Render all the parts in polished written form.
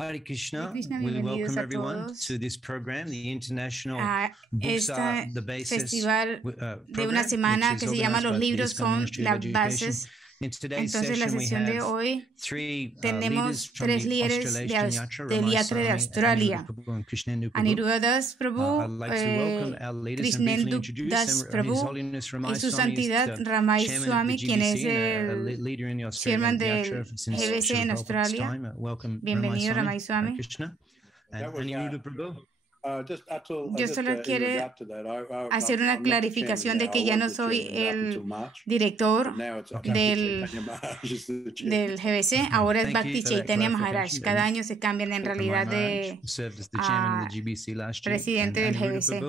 Hare Krishna, Krishna, we bienvenidos welcome a everyone todos to this program, the International a Books Are este the Basis festival de una program, semana which que is se llama organized Los by the libros ISKCON son Ministry of las Education. bases. In today's Entonces, la session, we sesión de have hoy three leaders tenemos from tres the líderes Australasian Yatra, del Ramai Yatra de Swami, Australia, Aniruddha Prabhu, and Krishnendu Prabhu. Aniruddha Das Prabhu, I'd like to welcome our leaders and briefly Krishnendu introduce Das them. His Prabhu Holiness y Ramai su Swami is santidad the Ramai chairman of the Swami, quien es GBC and a el leader in the chairman Australian del Yatra since GBC en Srila Prabhupada's Australia. time. Welcome, Bienvenido, Ramai Ramai Swami, Swami. Krishna, and Aniruddha Prabhu. Yo solo quiero hacer una clarificación de que ya no soy el director del GBC, ahora es Bhakti Chaitanya Maharaj. Cada año se cambian en realidad de presidente del GBC.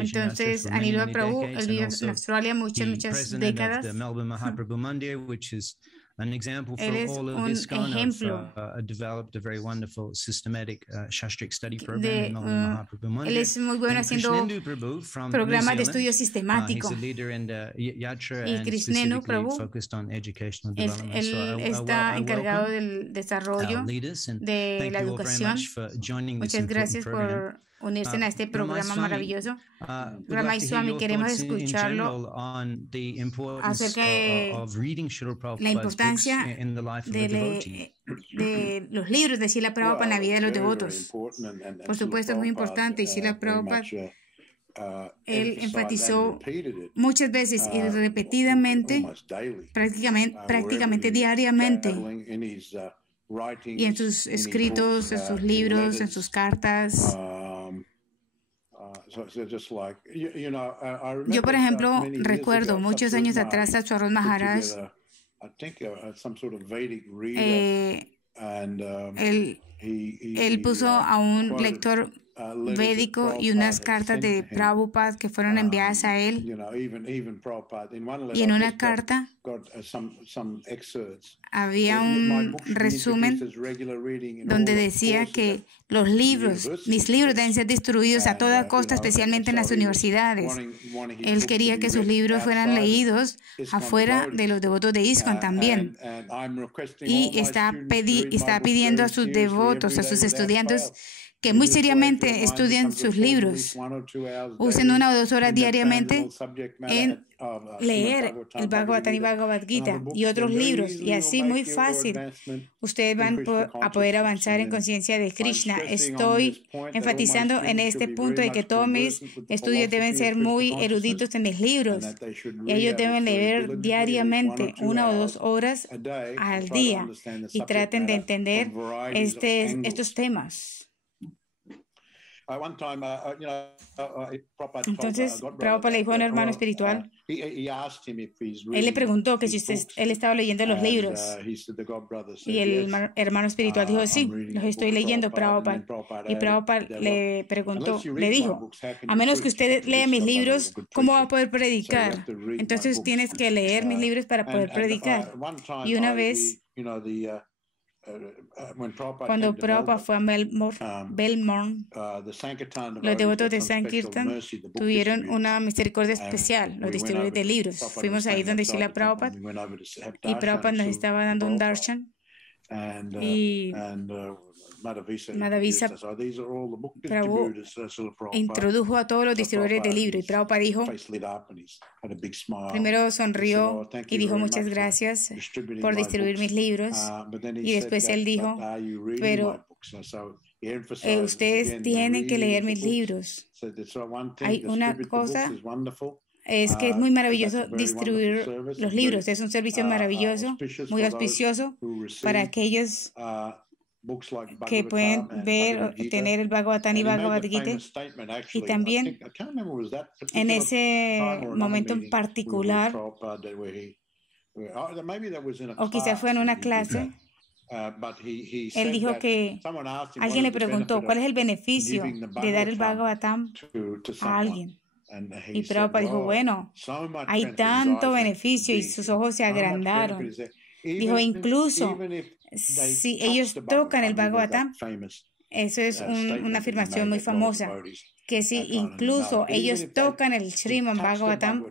Entonces, Aniruddha Prabhu, él vive en Australia muchas décadas. An example for all of ISKCON have developed a very wonderful systematic Shastric study program in Melbourne Mahaprabhu Mandir. Él es muy bueno haciendo programas de estudio sistemático. Y Krishnendu Prabhu, él está encargado del desarrollo de la educación. Muchas gracias por unirse a este programa maravilloso. Ramai Swami, queremos escucharlo acerca de la importancia de los libros de Srila Prabhupada en la vida de los devotos. Por supuesto, es muy importante y Srila Prabhupada él enfatizó muchas veces y repetidamente, prácticamente diariamente, y en sus escritos, en sus libros, en sus cartas. Yo, por ejemplo, recuerdo muchos años atrás a Swarup Maharaj. Él puso a un lector védico y unas cartas de Prabhupada que fueron enviadas a él. Y en una carta había un resumen donde decía que los libros, mis libros deben ser distribuidos a toda costa, especialmente en las universidades. Él quería que sus libros fueran leídos afuera de los devotos de ISKCON también. Y está pidiendo a sus devotos, a sus estudiantes, que muy seriamente estudien sus libros. Usen 1 o 2 horas diariamente en leer el Bhagavatam y Bhagavad Gita y otros libros. Y así muy fácil ustedes van a poder avanzar en conciencia de Krishna. Estoy enfatizando en este punto de que todos mis estudios deben ser muy eruditos en mis libros. Y ellos deben leer diariamente 1 o 2 horas al día y traten de entender estos temas. Entonces, Prabhupada le dijo a un hermano espiritual, él le preguntó que si él estaba leyendo los libros. Y el hermano espiritual dijo, sí, los estoy leyendo, Prabhupada. Y Prabhupada le preguntó, le dijo, a menos que usted lea mis libros, ¿cómo va a poder predicar? Entonces tienes que leer mis libros para poder predicar. Y una vez, cuando Prabhupada fue a Belmore, los devotos de Sankirtan tuvieron una misericordia especial, los distribuidores de libros. Fuimos ahí donde Srila Prabhupada, y Prabhupada nos estaba dando un darshan, y Madhavisa Prabhu introdujo a todos los distribuidores de libros, y Prabhupada dijo, primero sonrió y dijo muchas gracias por distribuir mis libros, y después él dijo, pero ustedes tienen que leer mis libros. Hay una cosa, es que es muy maravilloso distribuir los libros. Es un servicio maravilloso, muy auspicioso para aquellos que pueden ver, tener el Bhagavatam y Bhagavad Gita. Y también en ese momento en particular, o quizás fue en una clase, él dijo que alguien le preguntó cuál es el beneficio de dar el Bhagavatam a alguien. Y Prabhupada dijo, bueno, hay tanto beneficio, y sus ojos se agrandaron. Dijo, incluso si ellos tocan el Bhagavatam, eso es una afirmación muy famosa, que si incluso ellos tocan el Srimad Bhagavatam,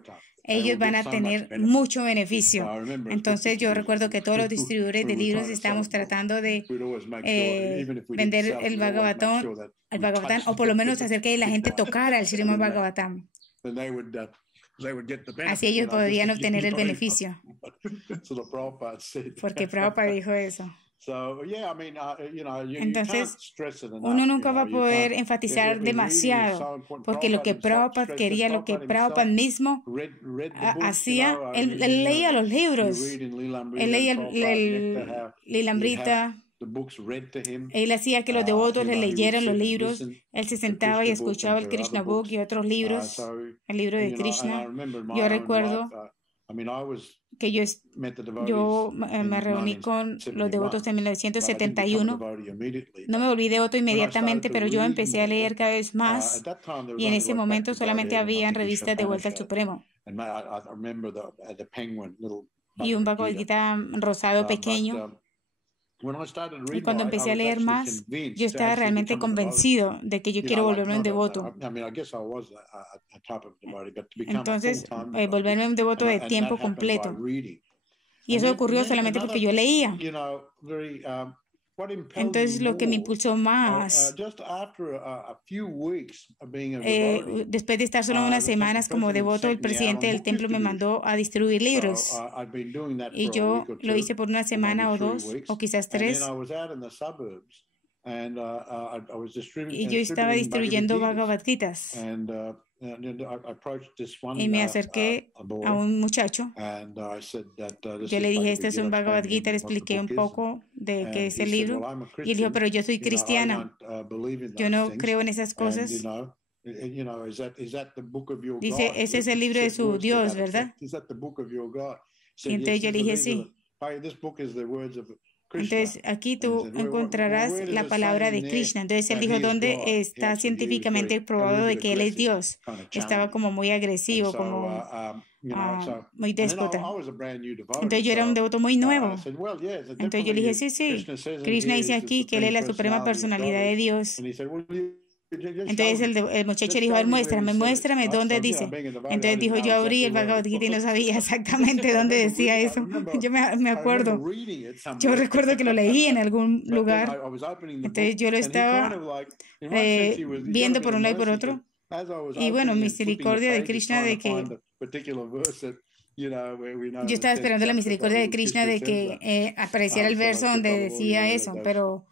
ellos van a tener mucho beneficio. Entonces yo recuerdo que todos los distribuidores de libros estábamos tratando de vender el Bhagavatam, o por lo menos hacer que la gente tocara el Srimad Bhagavatam. Así ellos podrían obtener el beneficio. Porque Prabhupada dijo eso. Entonces, uno nunca va a poder enfatizar demasiado, porque lo que Prabhupada quería, lo que Prabhupada mismo hacía, él leía los libros, él leía el Lilamrita, él hacía que los devotos le leyeran los libros, él se sentaba y escuchaba el Krishna Book y otros libros, el libro de Krishna. Yo recuerdo que yo me reuní con los devotos en 1971. No me volví devoto inmediatamente, pero yo empecé a leer cada vez más y en ese momento solamente había revistas de Vuelta al Supremo y un Bhagavad Gita rosado pequeño. Y cuando empecé a leer más, yo estaba realmente convencido de que yo quiero volverme un devoto. Entonces, volverme un devoto de tiempo completo. Y eso ocurrió solamente porque yo leía. Entonces, lo que me impulsó más, después de estar solo unas semanas como devoto, el presidente del templo me mandó a distribuir libros. Y yo lo hice por una semana o 2, o quizás 3. Y yo estaba distribuyendo Bhagavad Gitas. Y me acerqué a un muchacho. Yo le dije, este es un Bhagavad Gita, le expliqué un poco de qué es el libro. Y él dijo, pero yo soy cristiana. Yo no creo en esas cosas. Dice, ese es el libro de su Dios, ¿verdad? Y entonces yo le dije, sí. Entonces, aquí tú encontrarás la palabra de Krishna. Entonces, él dijo, ¿dónde está científicamente probado de que él es Dios? Estaba como muy agresivo, como muy déspota. Entonces, yo era un devoto muy nuevo. Entonces, yo le dije, sí. Krishna dice aquí que él es la suprema personalidad de Dios. Entonces el muchacho dijo, a ver, muéstrame dónde dice. Entonces dijo, yo abrí el Bhagavad Gita y no sabía exactamente dónde decía eso. Yo me acuerdo. Yo recuerdo que lo leí en algún lugar. Entonces yo lo estaba viendo por un lado y por otro. Y bueno, misericordia de Krishna de que yo estaba esperando la misericordia de Krishna de que apareciera el verso donde decía eso, pero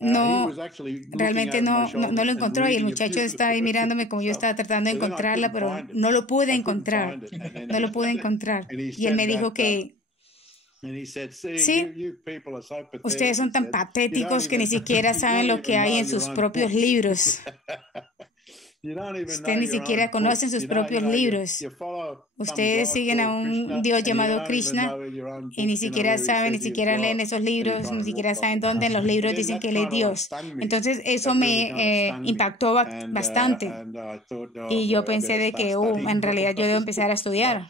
no, realmente no lo encontró y el muchacho estaba ahí mirándome como yo estaba tratando de encontrarla, pero no lo pude encontrar, Y él me dijo que sí, ustedes son tan patéticos que ni siquiera saben lo que hay en sus propios libros. Ustedes ni siquiera conocen sus propios libros. Ustedes siguen a un Dios llamado Krishna y ni siquiera saben, ni siquiera leen esos libros, ni siquiera saben dónde en los libros dicen que Él es Dios. Entonces eso me impactó bastante y yo pensé de que en realidad yo debo empezar a estudiar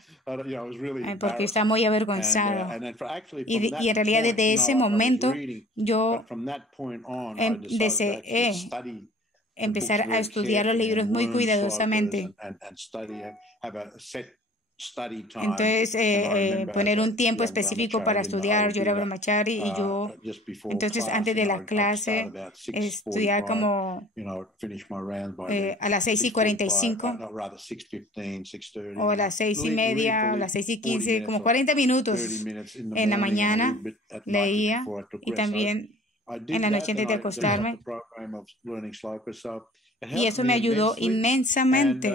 porque estaba muy avergonzado. Y en realidad desde ese momento yo deseé empezar a estudiar los libros muy cuidadosamente. Entonces, poner un tiempo específico para estudiar. Yo era brahmachari y yo, entonces, antes de la clase, estudiaba como a las 6:45, o a las 6:30, o a las 6:15, como 40 minutos en la mañana leía, y también en la noche antes de acostarme. Y eso me ayudó inmensamente.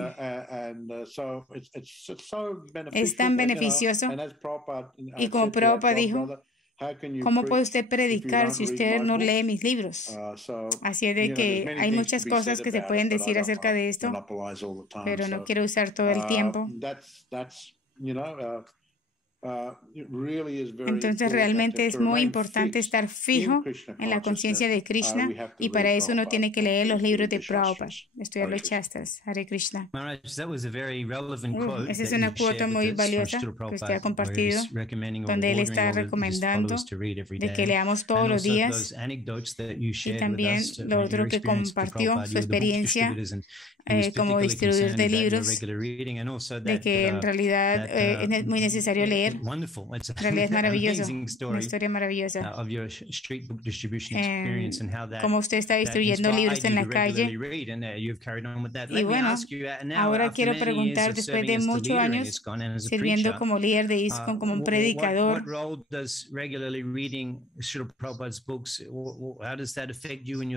Es tan beneficioso. Y como Prabhupada dijo, ¿cómo puede usted predicar si usted no lee mis libros? Así es de que hay muchas cosas que se pueden decir acerca de esto, pero no quiero usar todo el tiempo. Entonces realmente es muy importante estar fijo en la conciencia de Krishna y para eso uno tiene que leer los libros de Prabhupada, estudiar los Shastras. Hare Krishna. Esa es una cuota muy valiosa que usted ha compartido, donde él está recomendando de que leamos todos los días, y también lo otro que compartió, su experiencia como distribuidor de libros, de que en realidad es muy necesario leer. En realidad es maravilloso, una historia maravillosa. Cómo usted está distribuyendo libros en la calle. Y bueno, ahora quiero preguntar, después de muchos años sirviendo como líder de ISKCON, como un predicador,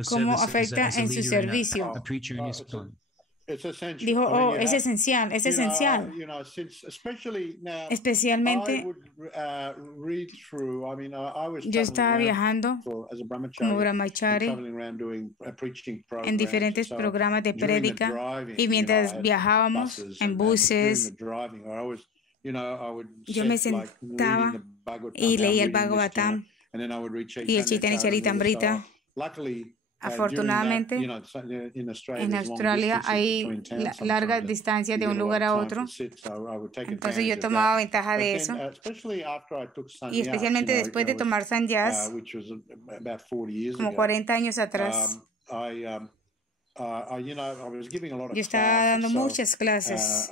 ¿cómo afecta en su servicio? Dijo, es esencial, es esencial. Especialmente, yo estaba viajando como brahmachari en diferentes programas de prédica, y mientras viajábamos en buses, yo me sentaba y leía el Bhagavatam y el Chaitanya Charitamrita. Afortunadamente, en Australia hay largas distancias de un lugar a otro, entonces yo tomaba ventaja de eso, y especialmente después de tomar sannyas, como 40 años atrás, yo estaba dando muchas clases.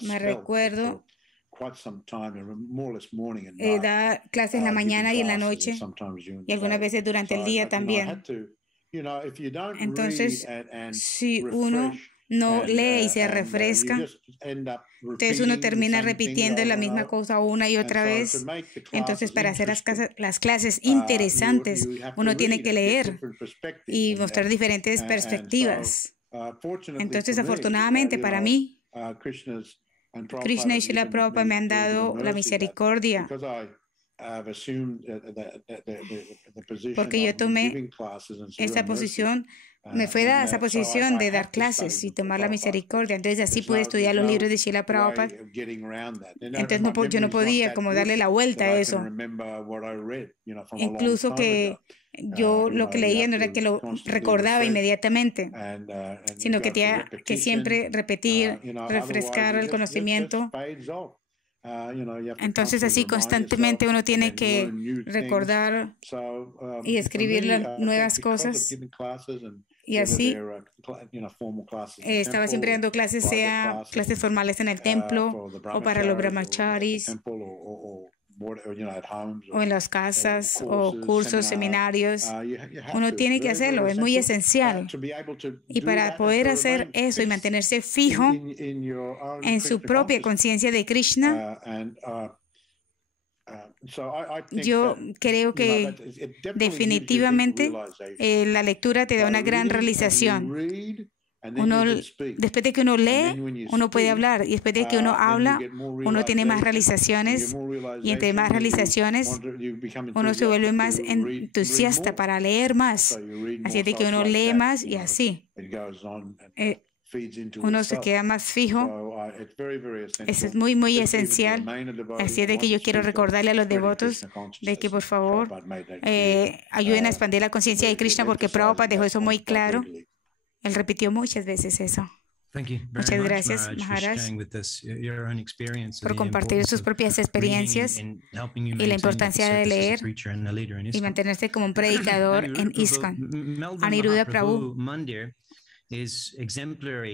Me recuerdo da clases en la mañana y en la noche, y algunas veces durante el día también. Entonces, si uno no lee y se refresca, entonces uno termina repitiendo la misma cosa una y otra vez. Entonces, para hacer las clases interesantes, uno tiene que leer y mostrar diferentes perspectivas. Entonces, afortunadamente para mí, Krishna y Srila Prabhupada me han dado la misericordia, porque yo tomé esta posición, me fue dada esa posición de dar clases y tomar la misericordia. Entonces así pude estudiar los libros de Srila Prabhupada. Entonces yo no podía como darle la vuelta a eso. Incluso que yo lo que leía no era que lo recordaba inmediatamente, sino que tenía que siempre repetir, refrescar el conocimiento. Entonces así constantemente uno tiene que recordar y escribir las nuevas cosas, y así estaba siempre dando clases, sea clases formales en el templo o para los brahmacharis, o en las casas, o cursos, seminarios. Uno tiene que hacerlo, es muy esencial. Y para poder hacer eso y mantenerse fijo en su propia conciencia de Krishna, yo creo que definitivamente la lectura te da una gran realización. Después de que uno lee, uno puede hablar, y después de que uno habla, uno tiene más realizaciones, y entre más realizaciones, uno se vuelve más entusiasta para leer más. Así es de que uno lee más, y así uno se queda más fijo. Eso es muy, muy esencial. Así es de que yo quiero recordarle a los devotos de que por favor ayuden a expandir la conciencia de Krishna, porque Prabhupada dejó eso muy claro. Él repitió muchas veces eso. Muchas gracias, Maharaj, por compartir sus propias experiencias y la importancia de leer y mantenerse como un predicador en ISKCON. Aniruddha Prabhu,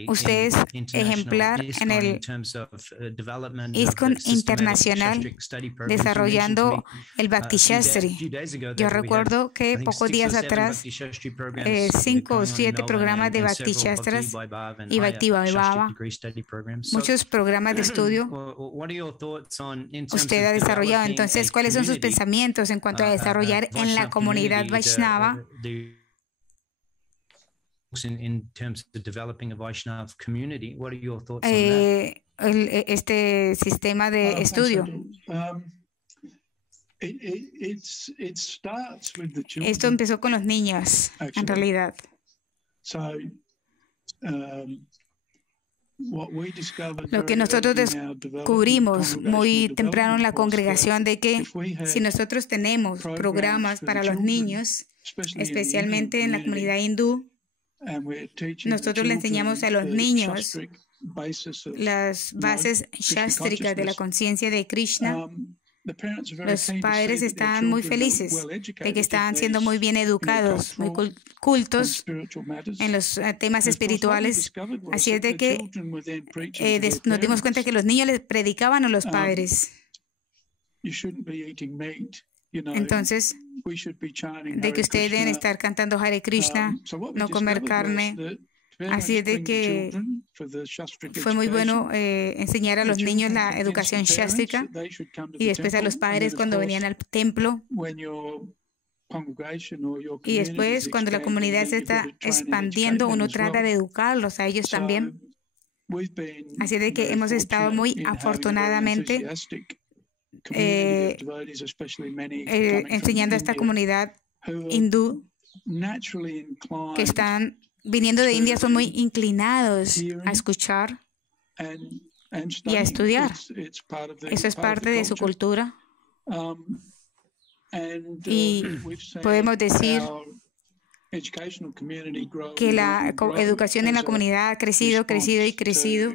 usted es ejemplar en el ISKCON internacional, desarrollando el Bhakti Shastri. Yo recuerdo que pocos días atrás, 5 o 7 programas de Bhakti Shastras y Bhakti Vaibhava, muchos programas de estudio usted ha desarrollado. Entonces, ¿cuáles son sus pensamientos en cuanto a desarrollar en la comunidad Vaishnava este sistema de estudio? Esto empezó con los niños, en realidad. Lo que nosotros descubrimos muy temprano en la congregación, de que si nosotros tenemos programas para los niños, especialmente en la comunidad hindú, nosotros le enseñamos a los niños las bases shastricas de la conciencia de Krishna. Los padres están muy felices de que están siendo muy bien educados, muy cultos en los temas espirituales. Así es de que nos dimos cuenta que los niños les predicaban a los padres. Entonces, de que ustedes deben estar cantando Hare Krishna, no comer carne. Así es de que fue muy bueno enseñar a los niños la educación shastrika y después a los padres cuando venían al templo. Y después, cuando la comunidad se está expandiendo, uno trata de educarlos a ellos también. Así es de que hemos estado muy afortunadamente enseñando a esta comunidad hindú que están viniendo de India, son muy inclinados a escuchar y a estudiar. Eso es parte de su cultura. Y podemos decir que la educación en la comunidad ha crecido y crecido,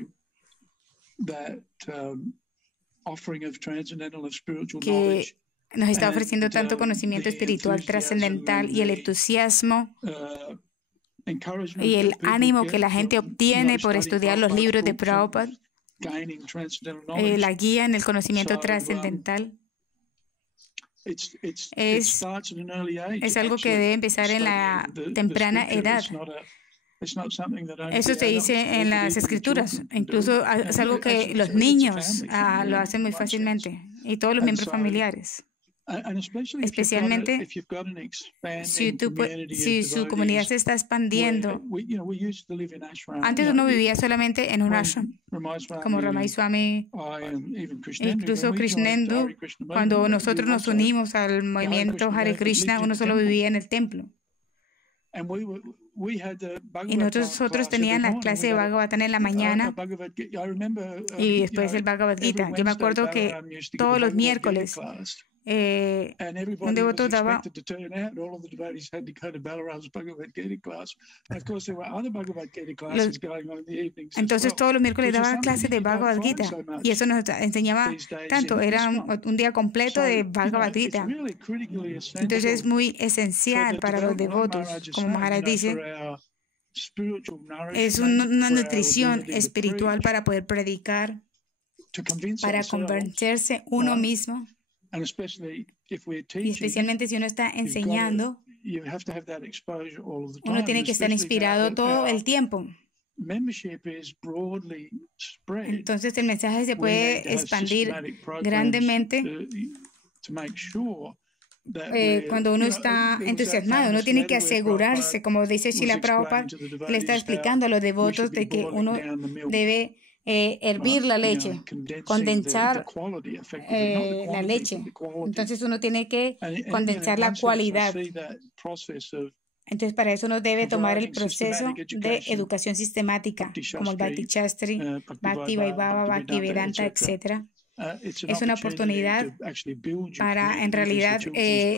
que nos está ofreciendo tanto conocimiento espiritual trascendental y el entusiasmo y el ánimo que la gente obtiene por estudiar los libros de Prabhupada, la guía en el conocimiento trascendental. Es algo que debe empezar en la temprana edad. Eso se dice en las escrituras. Incluso es algo que los niños lo hacen muy fácilmente, y todos los miembros familiares. Especialmente si su comunidad se está expandiendo. Antes uno vivía solamente en un ashram, como Ramay Swami, incluso Krishnendu. Cuando nosotros nos unimos al movimiento Hare Krishna, uno solo vivía en el templo. Y nosotros tenían la clase de Bhagavatam en la mañana y después el Bhagavad Gita. Yo me acuerdo que todos los miércoles un devoto daba. Entonces todos los miércoles daban clases de Bhagavad Gita y eso nos enseñaba tanto. Era un día completo de Bhagavad Gita. Entonces es muy esencial para los devotos, como Maharaj dice. Es una nutrición espiritual para poder predicar, para convencerse uno mismo. Y especialmente si uno está enseñando, uno tiene que estar inspirado todo el tiempo. Entonces el mensaje se puede expandir grandemente cuando uno está entusiasmado. Uno tiene que asegurarse, como dice Srila Prabhupada, le está explicando a los devotos de que uno debe hervir la leche, condensar la leche. Entonces uno tiene que condensar la cualidad. Entonces para eso uno debe tomar el proceso de educación sistemática, como el Bhakti Shastri, Bhakti Vaibhava, Bhakti Vedanta, etc. Es una oportunidad para en realidad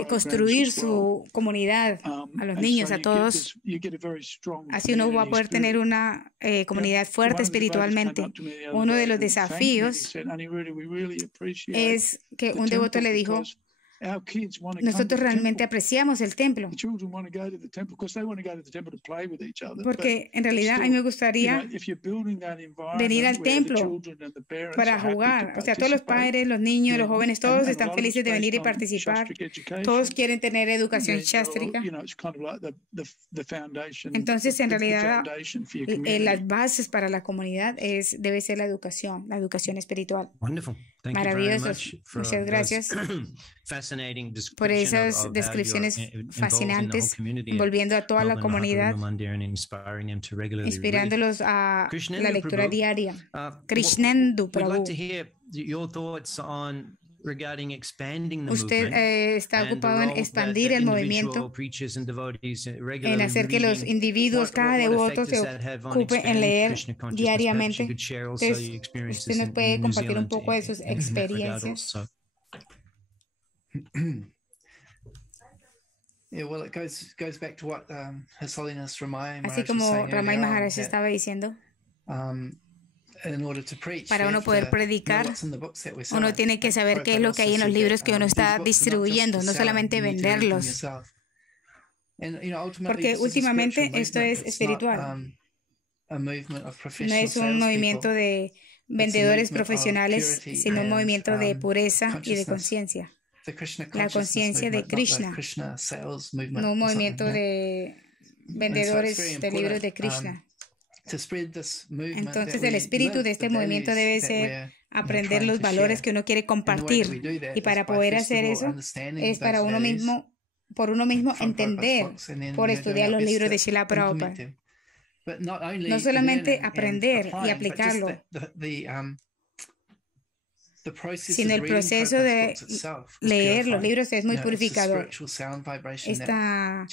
construir su comunidad, a los niños, a todos. Así uno va a poder tener una comunidad fuerte espiritualmente. Uno de los desafíos es que un devoto le dijo: nosotros realmente apreciamos el templo, porque en realidad a mí me gustaría venir al templo para jugar. O sea, todos los padres, los niños, los jóvenes, todos están felices de venir y participar. Todos quieren tener educación shastrika. Entonces, en realidad, las bases para la comunidad debe ser la educación espirtual. Maravilloso. Muchas gracias por esas descripciones fascinantes, envolviendo a toda la comunidad, inspirándolos a la lectura diaria. Krishnendu Prabhu. Usted está ocupado en expandir el movimiento, en hacer que los individuos, cada devoto, se ocupe en leer diariamente. Entonces, usted nos puede compartir un poco de sus experiencias. Así como Ramay Maharaj estaba diciendo, para uno poder predicar, uno tiene que saber qué es lo que hay en los libros que uno está distribuyendo, no solamente venderlos. Porque últimamente esto es espiritual. No es un movimiento de vendedores profesionales, sino un movimiento de pureza y de conciencia. La conciencia de Krishna, no un movimiento de vendedores de libros de Krishna. Entonces el espíritu de este movimiento debe ser aprender los valores que uno quiere compartir, y para poder hacer eso es para uno mismo, por uno mismo entender, por estudiar los libros de Srila Prabhupada. No solamente aprender y aplicarlo, sino el proceso de leer los libros es muy purificador. Esta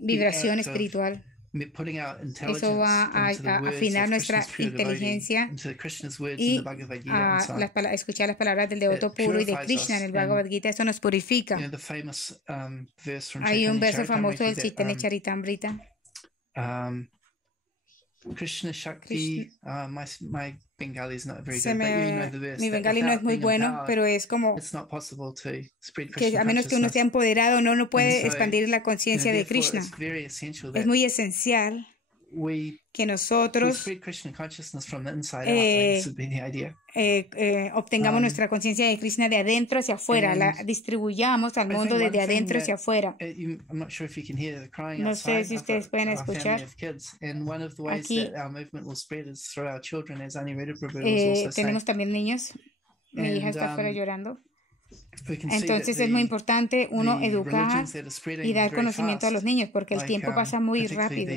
vibración espiritual, eso va a afinar nuestra inteligencia y a escuchar las palabras del devoto puro y de Krishna en el Bhagavad Gita. Eso nos purifica. Hay un verso famoso del Chaitanya Charitamrita. Krishna Shakti, my Bengali is not very good, but you know the verse. Mi bengali no es muy bueno, pero es como que a menos que uno sea empoderado, no puede expandir la conciencia de Krishna. Es muy esencial que nosotros obtengamos nuestra conciencia de Krishna de adentro hacia afuera, la distribuyamos al mundo desde adentro hacia afuera. No sé si ustedes pueden escuchar. Aquí tenemos también niños. Mi hija está afuera llorando. Entonces es muy importante uno educar y dar conocimiento a los niños, porque el tiempo pasa muy rápido.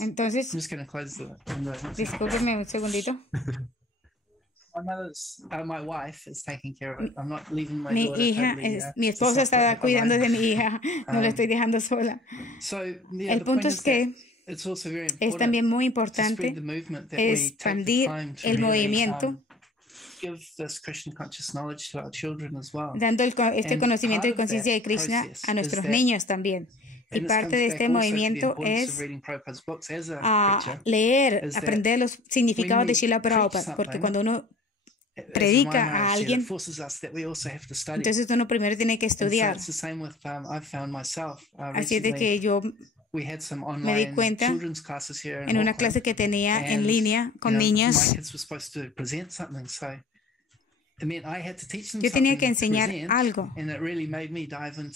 Entonces, discúlpeme un segundito. Mi esposa está cuidando de mi hija, no la estoy dejando sola. El punto es que es también muy importante expandir el movimiento, dando este conocimiento y conciencia de Krishna a nuestros niños también. Y parte de este movimiento es leer, aprender los significados de Srila Prabhupada, porque cuando uno predica a alguien, entonces uno primero tiene que estudiar. Así es de que yo me di cuenta en una clase que tenía en línea con niñas. Yo tenía que enseñar algo,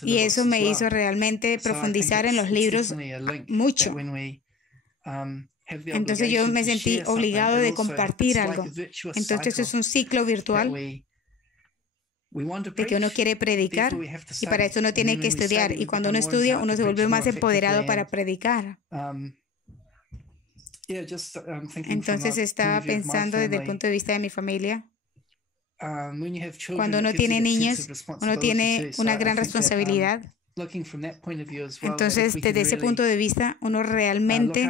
y eso me hizo realmente profundizar en los libros mucho. Entonces yo me sentí obligado de compartir algo. Entonces es un ciclo virtual de que uno quiere predicar, y para eso uno tiene que estudiar, y cuando uno estudia uno se vuelve más empoderado para predicar. Entonces estaba pensando desde el punto de vista de mi familia. Cuando uno tiene niños, uno tiene una gran responsabilidad. Entonces, desde ese punto de vista, uno realmente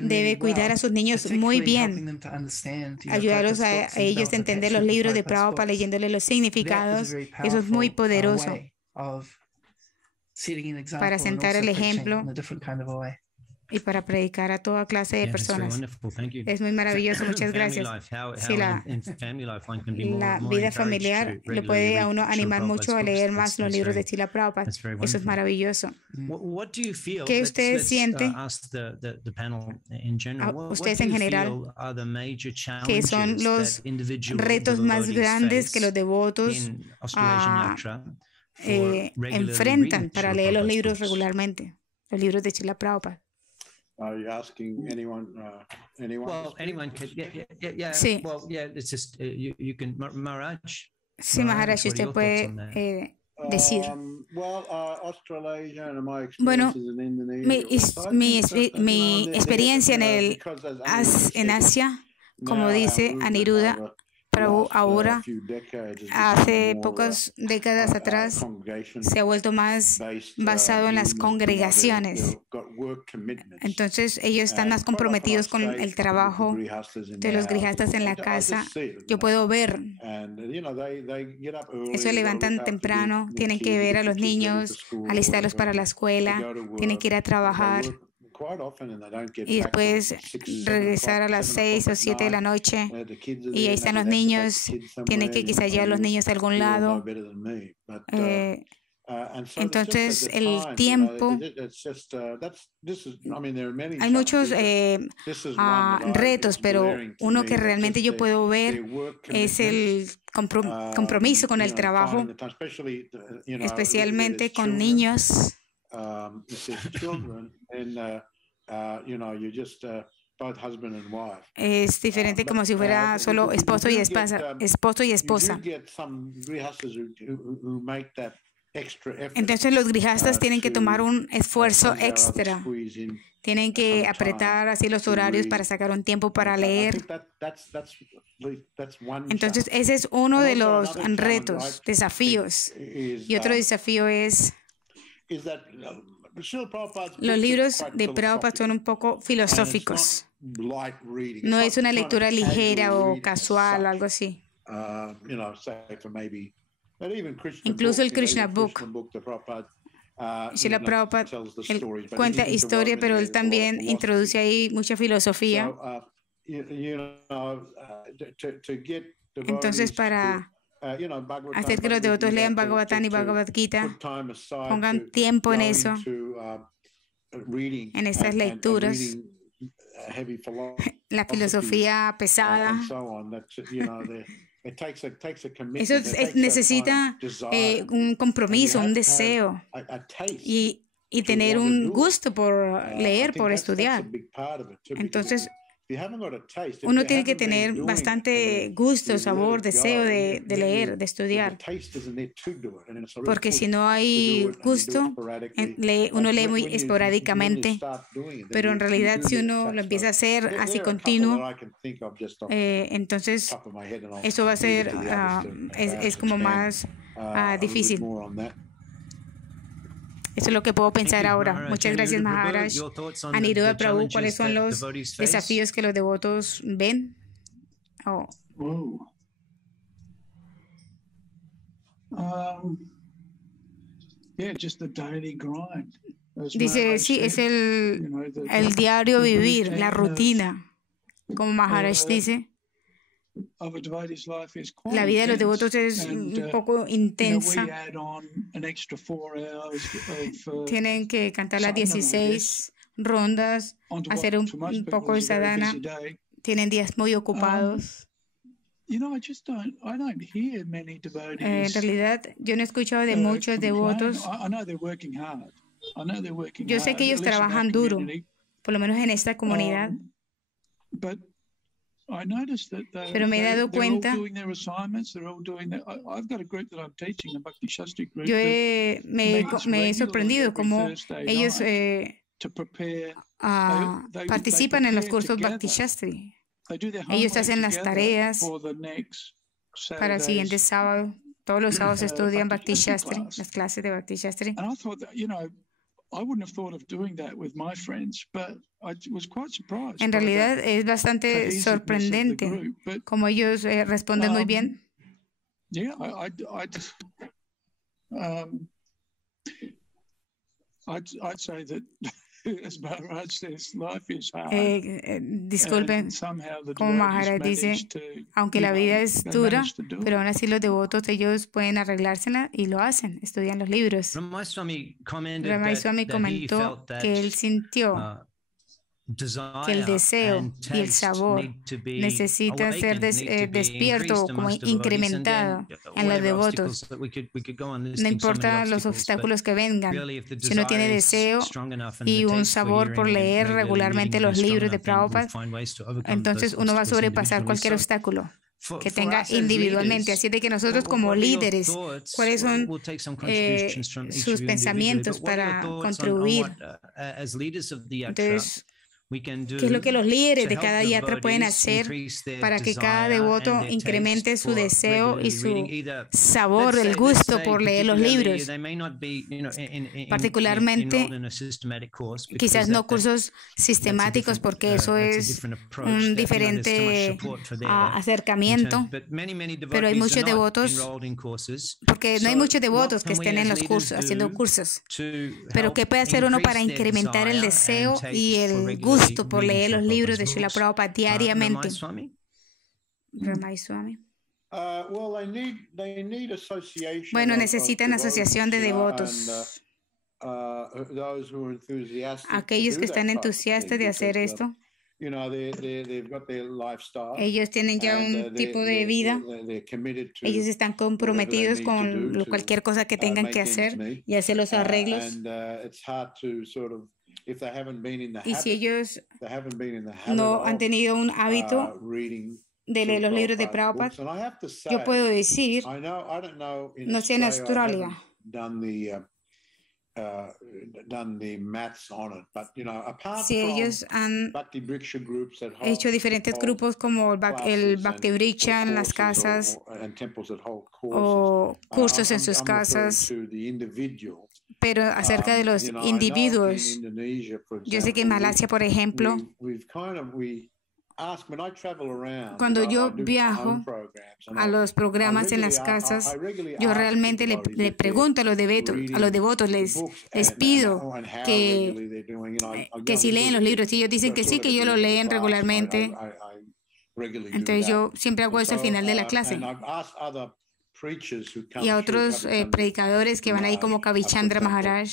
debe cuidar a sus niños muy bien, ayudarlos a ellos a entender los libros de Prabhupada, leyéndoles los significados. Eso es muy poderoso para sentar el ejemplo y para predicar a toda clase de personas. Es muy maravilloso, muchas gracias. Sí, la vida familiar le puede a uno animar mucho a leer más los libros de Srila Prabhupada. Eso es maravilloso. ¿Qué ustedes sienten, ustedes en general, que son los retos más grandes que los devotos enfrentan para leer los libros regularmente, los libros de Srila Prabhupada? Are you asking anyone? Well, anyone could. Yeah. Sí. Well, yeah. It's just you can, Maharaj. Sí, Maharaj, usted puede decir. Bueno, mi experiencia en Asia, como dice Aniruddha Prabhu ahora, hace pocas décadas atrás, se ha vuelto más basado en las congregaciones. Entonces, ellos están más comprometidos con el trabajo de los grijastas en la casa. Yo puedo ver. Eso levantan temprano, tienen que ver a los niños, alistarlos para la escuela, tienen que ir a trabajar y después regresar a las 6 o 7 de la noche y ahí están los niños, tienen que quizás llevar a los niños a algún lado. Entonces el tiempo, hay muchos retos, pero uno que realmente yo puedo ver es el compromiso con el trabajo, especialmente con niños. Es diferente como si fuera solo esposo y esposa. Entonces los grijastas tienen que tomar un esfuerzo extra. Tienen que apretar así los horarios para sacar un tiempo para leer. Entonces ese es uno de los retos, desafíos. Y otro desafío es los libros de Prabhupada son un poco filosóficos. No es una lectura ligera o casual o algo así. Incluso el Krishna Book. Srila Prabhupada, él cuenta historia, pero él también introduce ahí mucha filosofía. Entonces, para hacer que los devotos lean Bhagavatam y Bhagavad Gita, pongan tiempo en eso, en estas lecturas, la filosofía pesada. Eso necesita un compromiso, un deseo y tener un gusto por leer, por estudiar. Entonces, uno tiene que tener bastante gusto, sabor, deseo de leer, de estudiar. Porque si no hay gusto, uno lee muy esporádicamente. Pero en realidad, si uno lo empieza a hacer así continuo, entonces eso va a ser, es como más difícil. Eso es lo que puedo pensar ahora. Muchas gracias, Maharaj. Aniruddha Prabhu, ¿cuáles son los desafíos que los devotos ven? Dice, sí, es el diario vivir, la rutina, como Maharaj dice. La vida de los devotos es un poco intensa. Tienen que cantar las 16 rondas, hacer un poco de sadhana. Tienen días muy ocupados. En realidad, yo no he escuchado de muchos devotos. Yo sé que ellos trabajan duro, por lo menos en esta comunidad. Pero me he dado cuenta, me he sorprendido cómo ellos participan en los cursos Bhakti Shastri. Ellos hacen las tareas para el siguiente sábado. Todos los sábados estudian Bhakti Shastri, las clases de Bhakti Shastri. En realidad es bastante sorprendente como ellos responden muy bien. Disculpen, como Maharaj dice, aunque la vida es dura, pero aún así los devotos ellos pueden arreglársela y lo hacen, estudian los libros. Ramay Swami comentó que él sintió que el deseo y el sabor necesita ser despierto o como incrementado en los devotos. No importa los obstáculos que vengan, si uno tiene deseo y un sabor por leer regularmente los libros de Prabhupada, entonces uno va a sobrepasar cualquier obstáculo que tenga individualmente. Así de que nosotros como líderes, ¿cuáles son sus pensamientos para contribuir? Entonces, ¿Qué es lo que los líderes de cada yatra pueden hacer para que cada devoto incremente su deseo y su sabor, el gusto por leer los libros? Particularmente, quizás no cursos sistemáticos, porque eso es un diferente acercamiento, pero hay muchos devotos, porque no hay muchos devotos que estén en los cursos, haciendo cursos. Pero ¿qué puede hacer uno para incrementar el deseo y el gusto por leer los libros de Srila Prabhupada diariamente? Ramay Swami. Bueno, necesitan asociación de devotos. Aquellos que están entusiastas de hacer esto, ellos tienen ya un tipo de vida, ellos están comprometidos con cualquier cosa que tengan que hacer y hacer los arreglos. Y si ellos no han tenido un hábito de leer los libros de Prabhupada, yo puedo decir, no sé en Australia, si ellos han hecho diferentes grupos como el Bhakti Vriksha en las casas o cursos en sus casas, pero acerca de los individuos, yo sé que en Malasia, por ejemplo, cuando yo viajo a los programas en las casas, yo realmente le pregunto a los devotos, les pido que si leen los libros. Y ellos dicen que sí, que ellos lo leen regularmente. Entonces yo siempre hago eso al final de la clase. Y a otros predicadores que van ahí como Kavichandra Maharaj,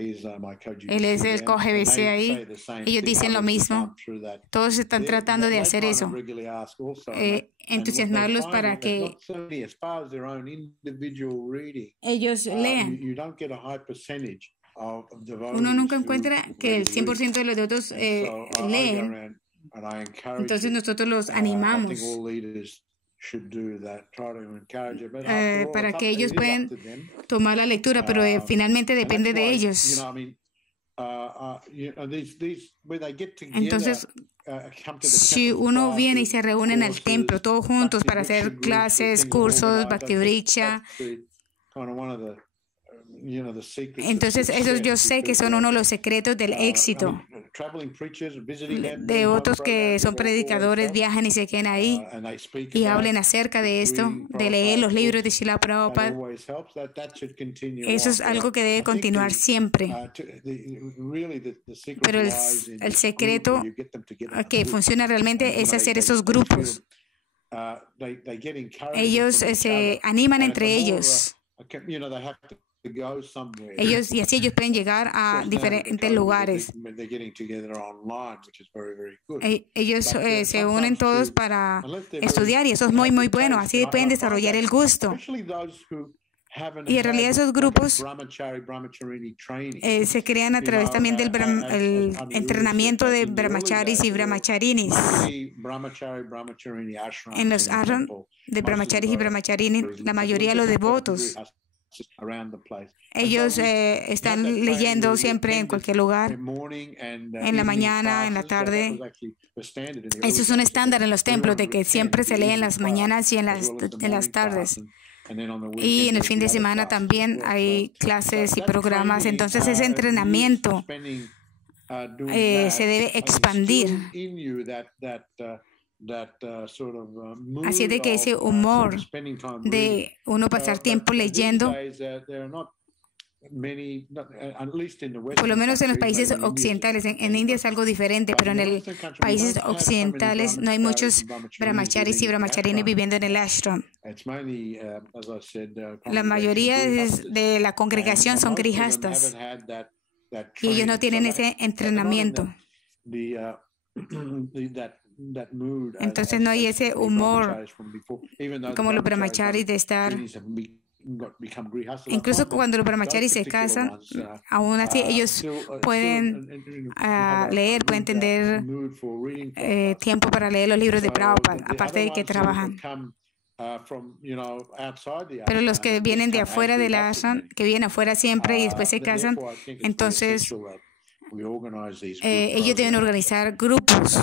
él es el co-GBC ahí, ellos dicen lo mismo. Todos están tratando de hacer eso, entusiasmarlos para que ellos lean. Uno nunca encuentra que el 100% de los devotos leen, entonces nosotros los animamos para que ellos puedan tomar la lectura, pero finalmente depende de ellos. Entonces, si uno viene y se reúnen al templo todos juntos para hacer clases, cursos, Bhakti Vriksha, entonces esos yo sé que son uno de los secretos del éxito. Devotos que son predicadores viajan y se quedan ahí y hablen acerca de esto, de leer los libros de Srila Prabhupada. Eso es algo que debe continuar siempre. Pero el secreto que funciona realmente es hacer esos grupos. Ellos se animan entre ellos. Y así ellos pueden llegar a diferentes lugares. Ellos se unen todos para estudiar y eso es muy, muy bueno. Así pueden desarrollar el gusto. Y en realidad esos grupos se crean a través también del entrenamiento de brahmacharis y brahmacharinis. En los ashram de brahmacharis y brahmacharinis, la mayoría de los devotos, ellos están leyendo siempre en cualquier lugar, en la mañana, en la tarde. Eso es un estándar en los templos, de que siempre se lee en las mañanas y en las tardes. Y en el fin de semana también hay clases y programas. Entonces ese entrenamiento se debe expandir. Así es de que ese humor de uno pasar tiempo leyendo, por lo menos en los países occidentales, en India es algo diferente, pero en los países occidentales no hay muchos brahmacharis y brahmacharinis viviendo en el ashram. La mayoría de la congregación son grihastas y ellos no tienen ese entrenamiento. Entonces no hay ese humor como los brahmacharis de estar. Incluso cuando los brahmacharis se casan, aún así ellos pueden leer, pueden tener tiempo para leer los libros de Prabhupada, aparte de que trabajan. Pero los que vienen de afuera del ashram, que vienen afuera siempre y después se casan, entonces ellos deben organizar grupos,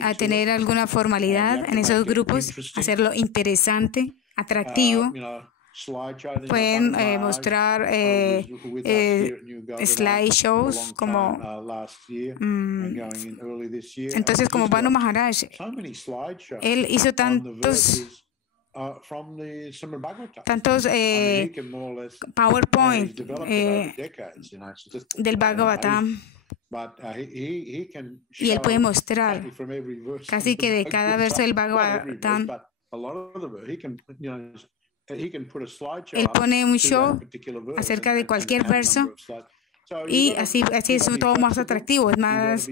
a tener alguna formalidad en esos grupos, hacerlo interesante, atractivo. Pueden mostrar slideshows como entonces, como Banu Maharaj, él hizo tantos PowerPoint del Bhagavatam, y él puede mostrar casi que de cada verso del Bhagavatam. Él pone un show acerca de cualquier verso y así es todo más atractivo, es más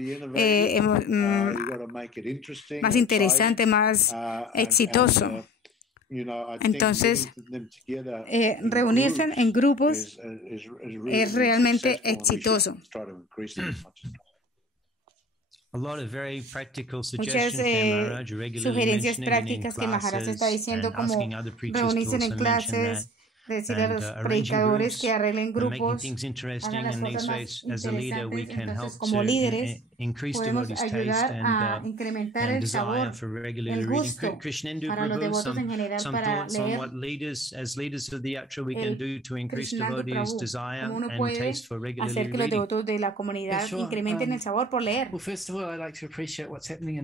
interesante, más exitoso. Entonces, reunirse en grupos es realmente exitoso. Muchas sugerencias prácticas que Maharaj está diciendo, como reunirse en clases, decirle a los predicadores que arreglen grupos, hagan las cosas más interesantes. Entonces, como líderes, podemos ayudar a incrementar el sabor, el gusto para los devotos en general, para leer el Krishnanda Prabhu. Como uno puede hacer que los devotos de la comunidad incrementen el sabor por leer. Yo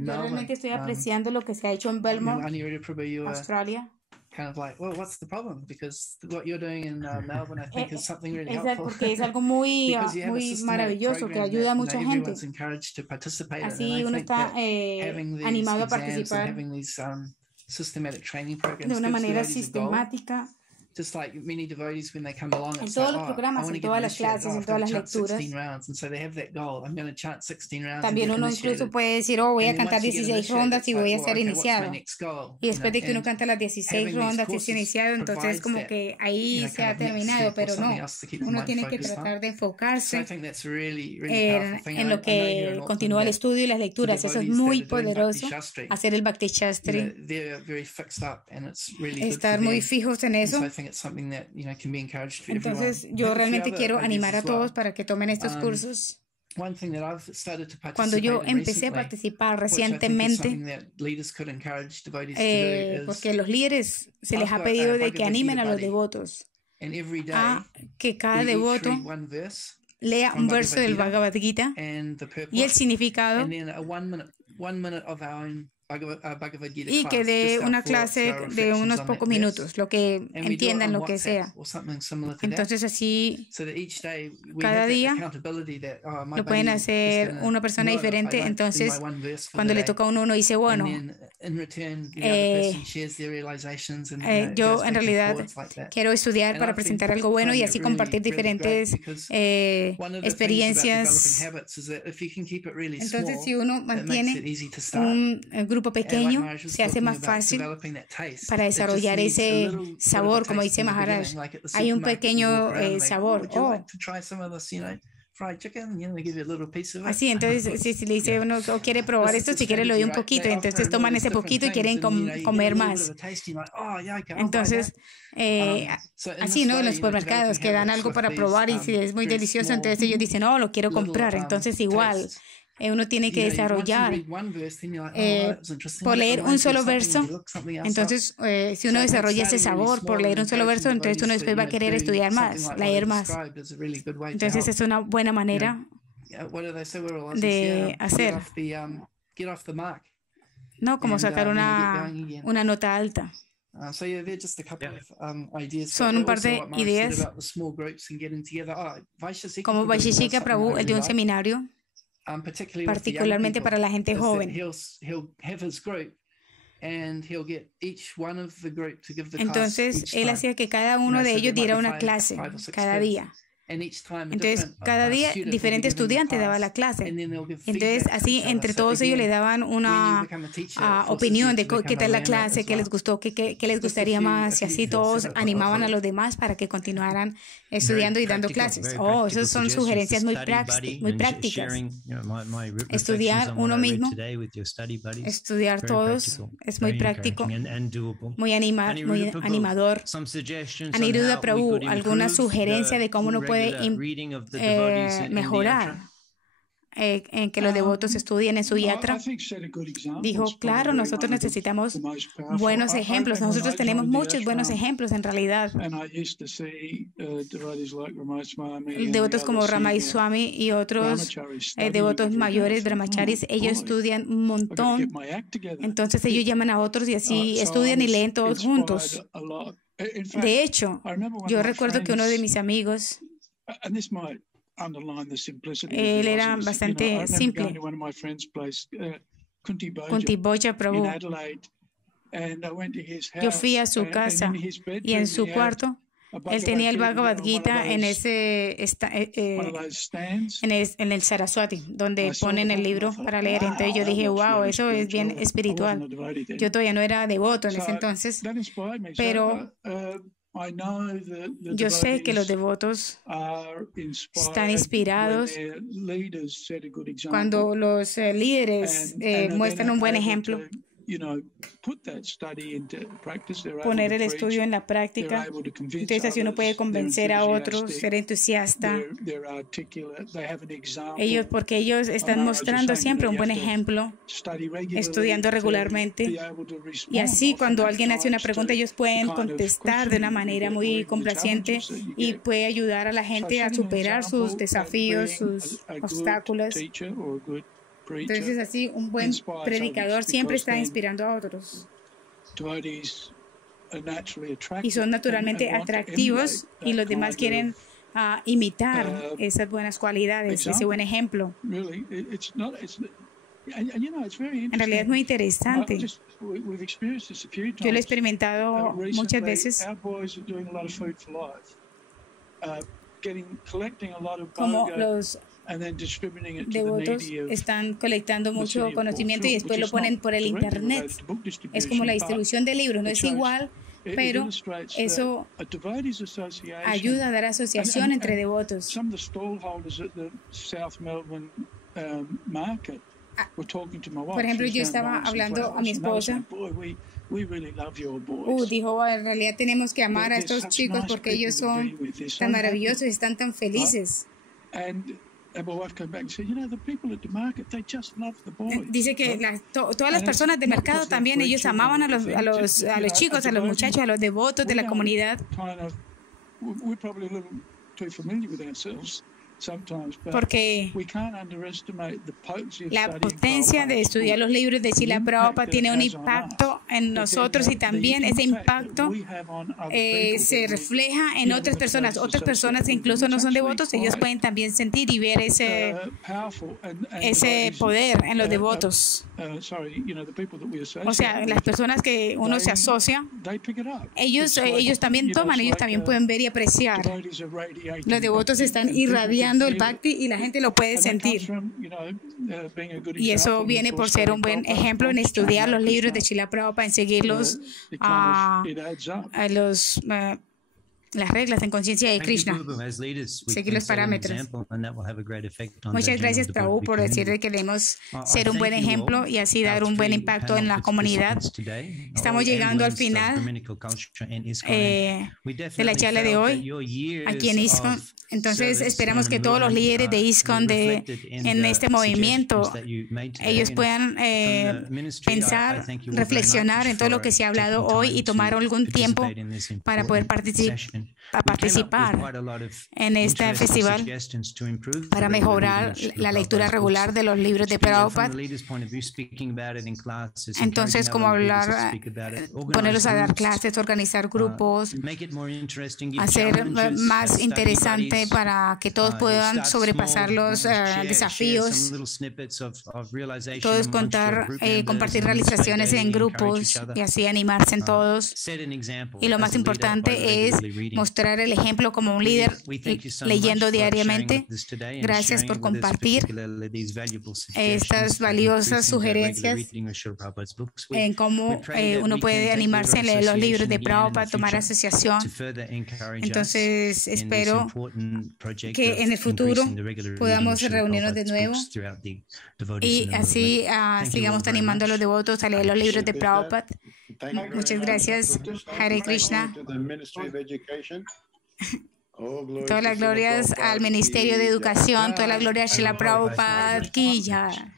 realmente estoy apreciando lo que se ha hecho en Belmont, Australia. Kind of like, well, what's the problem? Because what you're doing in Melbourne, I think, is something really helpful. Porque es algo muy maravilloso que ayuda a mucha gente. Así uno está animado a participar de una manera sistemática. Just like many devotees when they come along, en todos los programas, en todas las clases, en todas las lecturas. También uno incluso puede decir, voy a cantar 16 rondas y voy a ser iniciado. Y después de que uno canta las 16 rondas y es iniciado, entonces como que ahí se ha terminado, pero no. Uno tiene que tratar de enfocarse en lo que continúa el estudio y las lecturas. Eso es muy poderoso, hacer el Bhakti Shastri. Estar muy fijos en eso. Entonces, yo realmente quiero animar a todos para que tomen estos cursos. Cuando yo empecé a participar recientemente, porque los líderes se les ha pedido de que animen a los devotos a que cada devoto lea un verso del Bhagavad Gita y el significado, y que dé una clase de unos pocos minutos, lo que entiendan, lo que sea. Entonces así cada día lo pueden hacer una persona diferente. Entonces cuando le toca a uno dice, bueno, yo en realidad quiero estudiar para presentar algo bueno y así compartir diferentes experiencias. Entonces si uno mantiene un grupo pequeño, se hace más fácil para desarrollar ese sabor, como dice Maharaj. Hay un pequeño sabor. Así, entonces si le dice uno o quiere probar esto, si quiere le doy un poquito, y entonces toman ese poquito y quieren comer más. Entonces así, ¿no? En los supermercados que dan algo para probar y si es muy delicioso, entonces ellos dicen, no, lo quiero comprar. Entonces igual uno tiene que desarrollar por leer un solo verso. Entonces si uno desarrolla ese sabor por leer un solo verso, entonces uno después va a querer estudiar más, leer más. Entonces es una buena manera de hacer, no como sacar una nota alta. Son un par de ideas. Como Vaisheshika Prabhu, el de un seminario, particularmente para la gente joven. Entonces, él hacía que cada uno de ellos diera una clase cada día. Entonces, cada día diferente estudiante daba la clase. Entonces, así entre todos ellos le daban una opinión de qué tal la clase, qué les gustó, qué les gustaría más, y así todos animaban a los demás para que continuaran estudiando y dando clases. Esas son sugerencias muy prácticas. Estudiar uno mismo, estudiar todos, es muy práctico, muy animador. Aniruddha Prabhu, ¿alguna sugerencia de cómo uno puede puede mejorar en que los devotos estudien en su yatra. Dijo, claro, nosotros necesitamos buenos ejemplos. Nosotros tenemos muchos buenos ejemplos en realidad. Devotos como Ramay Swami y otros devotos mayores, brahmacharis, ellos estudian un montón. Entonces ellos llaman a otros y así estudian y leen todos juntos. De hecho, yo recuerdo que uno de mis amigos, él era bastante simple, Kunti Boja Prabhu. Yo fui a su casa y en su cuarto él tenía el Bhagavad Gita en el Saraswati, donde ponen el libro para leer. Entonces yo dije, wow, eso es bien espiritual. Yo todavía no era devoto en ese entonces, pero yo sé que los devotos están inspirados cuando los líderes muestran un buen ejemplo. Poner el estudio en la práctica. Entonces así uno puede convencer a otros, ser entusiasta. Porque ellos están mostrando siempre un buen ejemplo, estudiando regularmente. Y así cuando alguien hace una pregunta, ellos pueden contestar de una manera muy complaciente y puede ayudar a la gente a superar sus desafíos, sus obstáculos. Entonces así un buen predicador siempre está inspirando a otros y son naturalmente atractivos y los demás quieren imitar esas buenas cualidades, ese buen ejemplo. En realidad es muy interesante. Yo lo he experimentado muchas veces. Como los devotos están colectando mucho conocimiento y después lo ponen por el internet. Es como la distribución de libros, no es igual, pero eso ayuda a dar asociación entre devotos. Por ejemplo, yo estaba hablando a mi esposa. Dijo, en realidad tenemos que amar a estos chicos porque ellos son tan maravillosos y están tan felices. Dice que todas las personas de mercado también, ellos amaban a los chicos, a los muchachos, a los devotos de la comunidad. Porque la potencia de estudiar los libros de Srila Prabhupada tiene un impacto en nosotros y también ese impacto se refleja en otras personas que incluso no son devotos, ellos pueden también sentir y ver ese poder en los devotos. O sea, las personas que uno se asocia, ellos también toman, ellos también pueden ver y apreciar. Los devotos están irradiando el bhakti y la gente lo puede sentir. Y eso viene por ser un buen ejemplo en estudiar los libros de Srila Prabhupada, en seguirlos las reglas en conciencia de Krishna, seguir los parámetros. Muchas gracias, Prabhu, por decir que debemos ser un buen ejemplo y así dar un buen impacto en la comunidad. Estamos llegando al final de la charla de hoy aquí en ISKCON. Entonces esperamos que todos los líderes de ISKCON en este movimiento, ellos puedan pensar, reflexionar en todo lo que se ha hablado hoy y tomar algún tiempo para poder participar en este festival para mejorar la lectura regular de los libros de Prabhupada. Entonces, como ponerlos a dar clases, organizar grupos, hacer más interesante para que todos puedan sobrepasar los desafíos, todos compartir realizaciones en grupos y así animarse en todos. Y lo más importante es mostrar el ejemplo como un líder leyendo diariamente. Gracias por compartir estas valiosas sugerencias en cómo uno puede animarse a leer los libros de Prabhupada, tomar asociación. Entonces, espero que en el futuro podamos reunirnos de nuevo y así sigamos animando a los devotos a leer los libros de Prabhupada. Muchas gracias. Hare Krishna. Todas las glorias al Ministerio de Educación, todas las glorias a Srila Prabhupada Ki Jai.